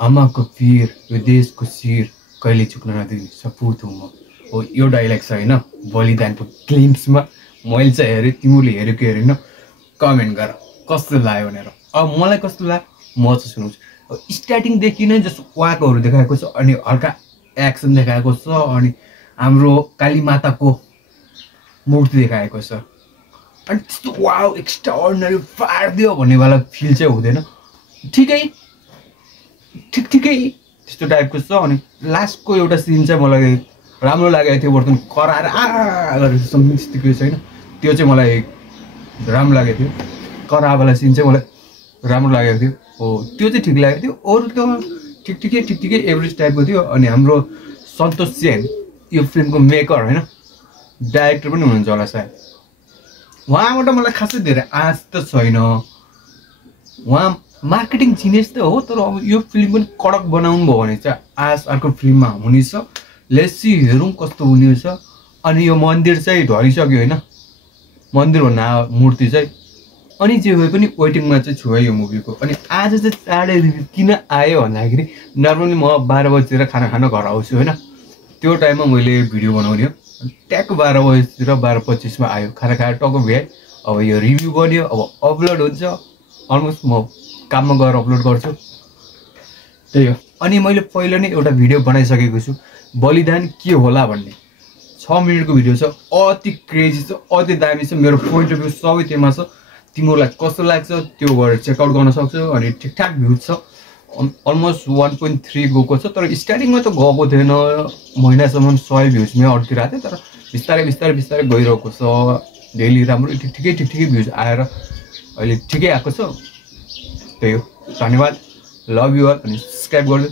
आमाको पीर यो देशको शिर कहिले चुक्न नदिने सपुत हुँ म हो। यो डाइलग छ होइन बलिदानको ग्लिम्समा। मैले चाहिँ हेरेँ, तिमीले हेऱ्यो कि हेरेन कमेन्ट गर कस्तो लाग्यो भनेर। अब मलाई कस्तो लाग्यो म चाहिँ सुनाउँछु। अब स्टार्टिङदेखि नै जस्तो वाकहरू देखाएको छ अनि हल्का एक्सन देखाएको छ अनि हाम्रो काली माताको मूर्ति देखाएको छ अनि त्यस्तो वाउ एक्स्ट्रा अर्डिनरी पारिदियो भन्नेवाला फिल चाहिँ हुँदैन। ठिकै ठिकै त्यस्तो टाइपको छ। अनि लास्टको एउटा सिन चाहिँ मलाई राम्रो लागेको थियो, वर्तन कराएर गरेर समथिङ त्यस्तो छैन, त्यो चाहिँ मलाई राम्रो लागेको थियो। करावाला सिन चाहिँ मलाई राम्रो लागेको थियो हो, त्यो चाहिँ ठिक लागेको थियो। अरू त ठिकै एभरेज टाइपको थियो। अनि हाम्रो सन्तोष सेन यो फिल्मको मेकर होइन, डाइरेक्टर पनि हुनुहुन्छ होला सायद, उहाँबाट मलाई खासै धेरै आश त छैन। उहाँ मार्केटिङ जिनियस त हो, तर अब यो फिल्म पनि कडक बनाउनु भयो भने चाहिँ आश अर्को फिल्ममा हुनेछ। लेट्स सी हेरौँ कस्तो हुने छ। अनि यो मन्दिर चाहिँ ढलिसक्यो होइन, मन्दिर भन्दा मूर्ति चाहिँ। अनि जे भए पनि वेटिङमा चाहिँ छु है यो मुभीको। अनि आज चाहिँ चाँडै रिभ्यू किन आयो भन्दाखेरि नर्मली म 12 बजीतिर खाना खान घर आउँछु होइन, त्यो टाइममा मैले भिडियो बनाउने हो। ट्याक्क 12 बजीतिर 12:25मा आयो, खाना खाएर टक्क भ्याएँ। अब यो रिभ्यू बन्यो, अब अपलोड हुन्छ। अलमोस्ट म काममा गएर अपलोड गर्छु, त्यही हो। अनि मैले पहिला नै एउटा भिडियो बनाइसकेको छु बलिदान के होला भन्ने, 6 मिनटको भिडियो छ, अति क्रेजी छ, अति दामी छ। मेरो पोइन्ट अफ भ्यू सबै त्यसमा छ। तिमीहरूलाई कस्तो लाग्छ त्यो गएर चेकआउट गर्न सक्छौ। अनि ठिकठाक भ्यू छ, अलमोस्ट 1.3 गएको छ। तर स्टार्टिङमा त गएको थिएन, महिनासम्म 100 भ्युजमै अड्किरहेको थियो। तर बिस्तारै गइरहेको छ, डेली राम्रो ठिकै भ्युज आएर अहिले ठिकै आएको छ। त्यही हो, धन्यवाद, लभ यु अल। अनि सब्सक्राइब गर्दै